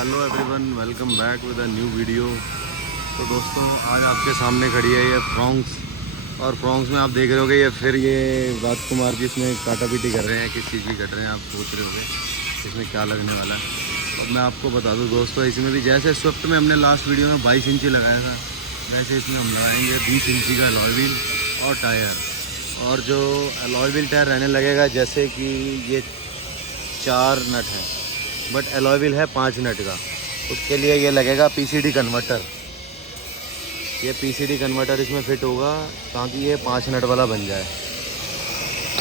Hello everyone, welcome back with a new video. तो दोस्तों, आज आपके सामने खड़ी है ये फ्रॉन्क्स। और फ्रॉन्क्स में आप देख रहे होगे ये फिर ये राजकुमार जी इसमें काटा पीटी कर रहे हैं। किस चीज़ की कट रहे हैं आप सोच रहे होगे इसमें क्या लगने वाला है। और मैं आपको बता दूं दोस्तों, इसमें भी जैसे स्विफ्ट में हमने लास्ट वीडियो में 22 इंची लगाया था, वैसे इसमें हम लगाएंगे 20 इंची का अलॉय व्हील और टायर। और जो अलॉय व्हील टायर रहने लगेगा, जैसे कि ये 4 नट है बट अलॉय व्हील है 5 नट का, उसके लिए ये लगेगा पीसीडी कन्वर्टर। ये पीसीडी कन्वर्टर इसमें फिट होगा ताकि ये 5 नट वाला बन जाए।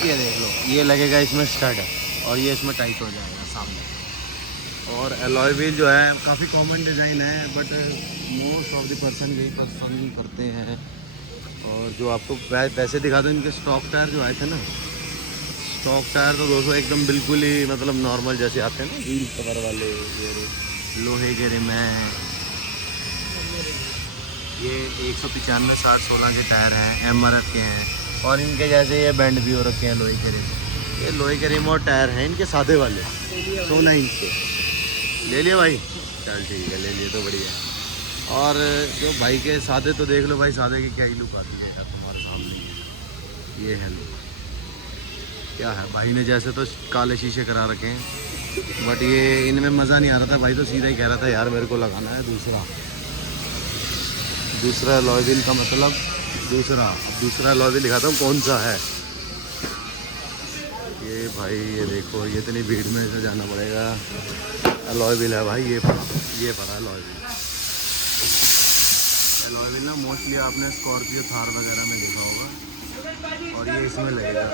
ये देख लो, ये लगेगा इसमें स्टड और ये इसमें टाइट हो जाएगा सामने। और अलॉय व्हील जो है काफ़ी कॉमन डिज़ाइन है but most of the person यही पसंद करते हैं। और जो आपको वैसे दिखा दो, इनके स्टॉक टायर जो आए थे ना, स्टॉक टायर तो दोस्तों एकदम बिल्कुल ही मतलब नॉर्मल जैसे आते हैं ना, व्हील कवर वाले, ये लोहे के रिम हैं। ये 195 60 16 के टायर हैं, एमआरएफ के हैं। और इनके जैसे ये बैंड भी हो रखे हैं लोहे के रिम। ये लोहे के रिम और टायर हैं इनके सादे वाले 16 इंच के। ले लिए भाई, चल ठीक है, ले लिए तो बढ़िया। और जो भाई के सादे तो देख लो भाई, सादे की क्या ही लुक आती है यार तुम्हारे सामने। ये है लुक, क्या है। भाई ने जैसे तो काले शीशे करा रखे हैं बट ये इनमें मज़ा नहीं आ रहा था। भाई तो सीधा ही कह रहा था यार मेरे को लगाना है दूसरा अलॉय व्हील का मतलब दूसरा। अब दूसरा अलॉय व्हील दिखाता हूँ कौन सा है। ये भाई ये देखो, ये इतनी भीड़ में से जाना पड़ेगा। अलॉय व्हील है भाई, ये पड़ा अलॉय व्हील। अलॉय व्हील ना मोस्टली आपने स्कॉर्पियो थार वगैरह में देखा होगा, और ये इसमें लगेगा।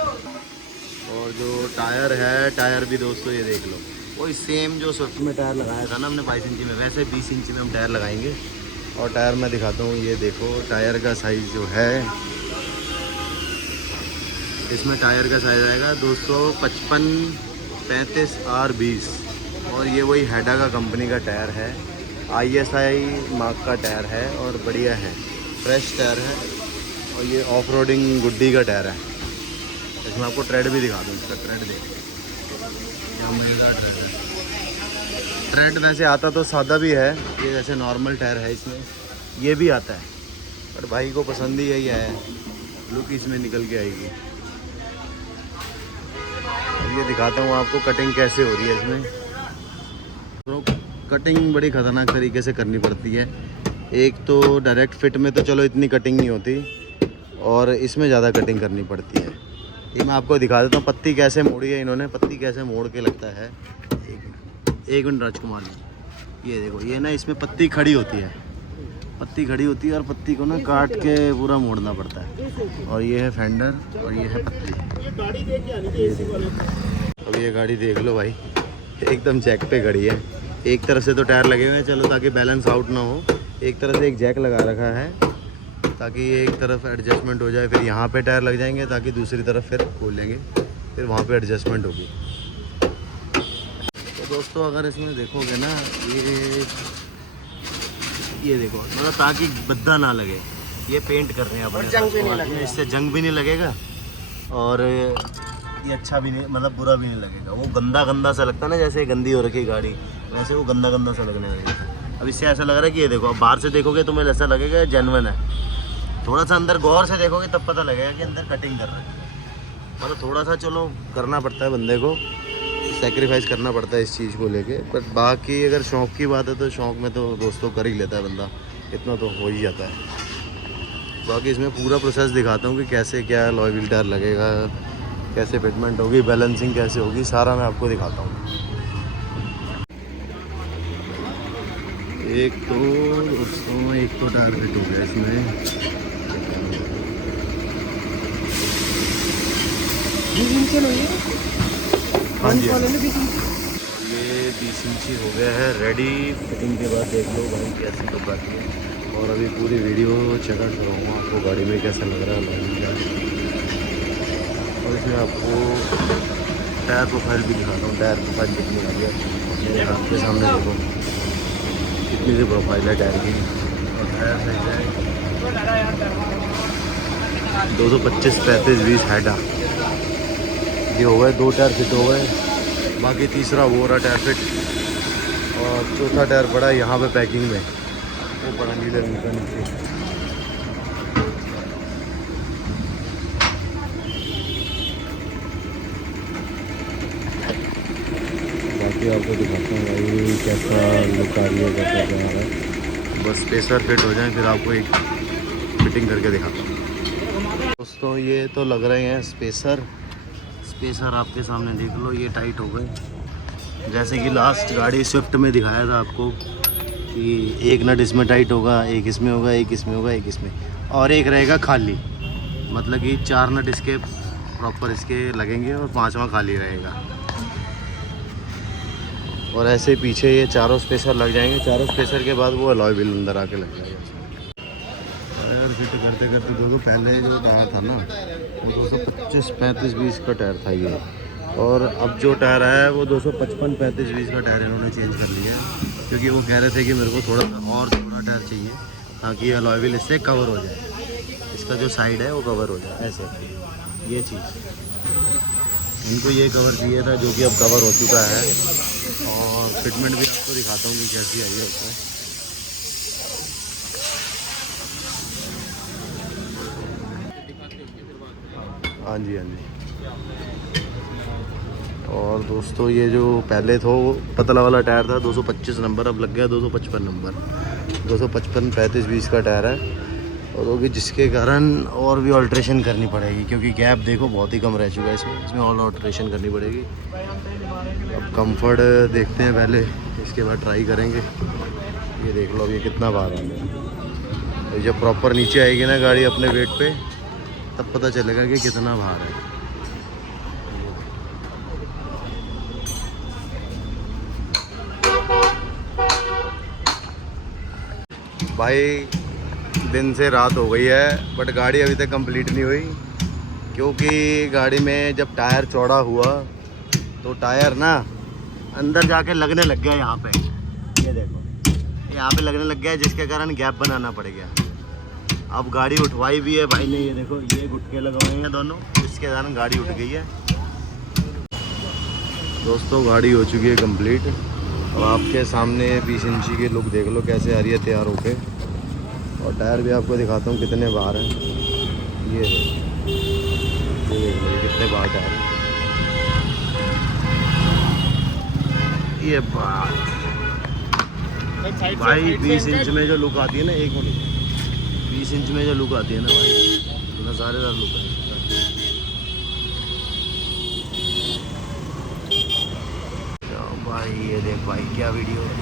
और जो टायर है, टायर भी दोस्तों ये देख लो, वही सेम जो स्विफ्ट में टायर लगाया था ना हमने 22 इंची में, वैसे 20 इंची में हम टायर लगाएंगे। और टायर मैं दिखाता हूँ, ये देखो टायर का साइज़ जो है, इसमें टायर का साइज़ आएगा 255 35 R20। और ये वही हेडा का कंपनी का टायर है, ISI मार्क का टायर है और बढ़िया है, फ्रेश टायर है। और ये ऑफ रोडिंग गुड्डी का टायर है। इसमें आपको ट्रेड भी दिखा दूँ, इसका ट्रेड देखिए, क्या मज़ेदार ट्रेड है। ट्रेड वैसे आता तो सादा भी है, ये जैसे नॉर्मल टायर है इसमें ये भी आता है, पर भाई को पसंद ही यही है, लुक इसमें निकल के आएगी। अब ये दिखाता हूँ आपको कटिंग कैसे हो रही है इसमें। तो कटिंग बड़ी ख़तरनाक तरीके से करनी पड़ती है। एक तो डायरेक्ट फिट में तो चलो इतनी कटिंग नहीं होती, और इसमें ज़्यादा कटिंग करनी पड़ती है। ये मैं आपको दिखा देता हूँ पत्ती कैसे मोड़ी है इन्होंने, पत्ती कैसे मोड़ के लगता है। एक मिनट राजकुमार जी, ये देखो, ये ना इसमें पत्ती खड़ी होती है, और पत्ती को ना काट के पूरा मोड़ना पड़ता है। और ये है फेंडर और ये है पत्ती। अब ये गाड़ी देख लो भाई, एकदम जैक पे खड़ी है। एक तरफ से तो टायर लगे हुए हैं चलो ताकि बैलेंस आउट ना हो, एक तरफ से एक जैक लगा रखा है ताकि ये एक तरफ एडजस्टमेंट हो जाए। फिर यहाँ पे टायर लग जाएंगे ताकि दूसरी तरफ फिर खोलेंगे, फिर वहाँ पे एडजस्टमेंट होगी। तो दोस्तों अगर इसमें देखोगे ना, ये देखो मतलब ताकि बद्दा ना लगे, ये पेंट कर रहे हैं अपने, जंग भी नहीं लगेगा इससे, जंग भी नहीं लगेगा और ये अच्छा भी नहीं, मतलब बुरा भी नहीं लगेगा। वो गंदा सा लगता है ना, जैसे गंदी हो रखी गाड़ी, वैसे वो गंदा सा लगने लगेगा। अब इससे ऐसा लग रहा है कि ये देखो, अब बाहर से देखोगे तुम्हें ऐसा लगेगा जेन्युइन है, थोड़ा सा अंदर गौर से देखोगे तब पता लगेगा कि अंदर कटिंग कर रहे हैं। मतलब थोड़ा सा चलो करना पड़ता है, बंदे को सेक्रीफाइस करना पड़ता है इस चीज़ को लेके। बट बाकी अगर शौक़ की बात है तो शौक़ में तो दोस्तों कर ही लेता है बंदा, इतना तो हो ही जाता है। बाकी इसमें पूरा प्रोसेस दिखाता हूँ कि कैसे क्या अलॉय व्हील टायर लगेगा, कैसे फिटमेंट होगी, बैलेंसिंग कैसे होगी, सारा मैं आपको दिखाता हूँ। एक तो टायर फिट हो गया इसमें, हाँ जी, ये 20 इंची हो गया है रेडी। फिटिंग के बाद देख लो भाई कैसी लुक आती है। और अभी पूरी वीडियो चेकआउट कराऊँगा आपको गाड़ी में कैसा लग रहा है। और इसमें आपको टायर प्रोफाइल भी दिखाता हूँ, टायर प्रोफाइल कितनी आई है मेरे हाथ के सामने देखो, कितनी सी प्रोफाइल है टायर की। और टायर साइज है 225 35 20 हेडा। ये हो गए 2 टायर फिट हो गए, बाकी तीसरा वो रहा टायर फिट। और चौथा टायर पड़ा यहाँ पे पैकिंग में, वो पड़ा नीले रंग का नीचे। बाकी आपको दिखाता हूँ भाई कैसा लुक आ रही है, कैसा क्या आ रहा है। बस स्पेसर फिट हो जाए फिर आपको एक फिटिंग करके दिखाता हूँ। दोस्तों ये तो लग रहे हैं स्पेसर आपके सामने देख लो, ये टाइट हो गए। जैसे कि लास्ट गाड़ी स्विफ्ट में दिखाया था आपको कि एक नट इसमें टाइट होगा, एक इसमें होगा, एक इसमें होगा, एक इसमें, और एक रहेगा खाली। मतलब कि 4 नट इसके प्रॉपर इसके लगेंगे और 5वां खाली रहेगा। और ऐसे पीछे ये चारों स्पेसर लग जाएंगे। चारों स्पेसर के बाद वो अलॉय व्हील अंदर आके लग जाएगा। टायर फिट करते करते दोस्तों पहले जो टायर था ना वो 225 35 20 का टायर था ये, और अब जो टायर आया है वो 255 35 20 का टायर इन्होंने चेंज कर लिया है। क्योंकि वो कह रहे थे कि मेरे को थोड़ा टायर चाहिए ताकि अलॉय व्हील इससे कवर हो जाए, इसका जो साइड है वो कवर हो जाए। ऐसे ये चीज़ इनको ये कवर चाहिए था, जो कि अब कवर हो चुका है। और फिटमेंट भी आपको दिखाता हूँ कि कैसी आई है उसमें। हाँ जी, हाँ जी। और दोस्तों ये जो पहले था वो पतला वाला टायर था 225 नंबर, अब लग गया 255 नंबर। 255 35 20 का टायर है, और वो भी जिसके कारण और भी ऑल्ट्रेशन करनी पड़ेगी, क्योंकि गैप देखो बहुत ही कम रह चुका है इसमें और ऑल्ट्रेशन करनी पड़ेगी। अब कंफर्ट देखते हैं पहले, इसके बाद ट्राई करेंगे। ये देख लो अब ये कितना भार आ गया। तो जब प्रॉपर नीचे आएगी ना गाड़ी अपने वेट पे, तब पता चलेगा कि कितना भार है। भाई दिन से रात हो गई है बट गाड़ी अभी तक कंप्लीट नहीं हुई, क्योंकि गाड़ी में जब टायर चौड़ा हुआ तो टायर ना अंदर जाके लगने लग गया यहाँ पे। ये देखो यहाँ पे लगने लग गया, जिसके कारण गैप बनाना पड़ गया। अब गाड़ी उठवाई भी है भाई ने, ये देखो ये गुटके लगे हुए हैं दोनों, जिसके कारण गाड़ी उठ गई है। दोस्तों गाड़ी हो चुकी है कंप्लीट। अब आपके सामने 20 इंची की लुक देख लो कैसे आ रही है तैयार होके। और टायर भी आपको दिखाता हूँ कितने बाहर हैं। ये देख लो ये कितने बाहर टायर हैं। ये बात भाई 20 इंच में जो लुक आती है ना, 1 मिनट, 20 इंच में जो लुक आती है ना भाई, नज़ारेदार लुक है। भाई ये देख भाई क्या वीडियो है।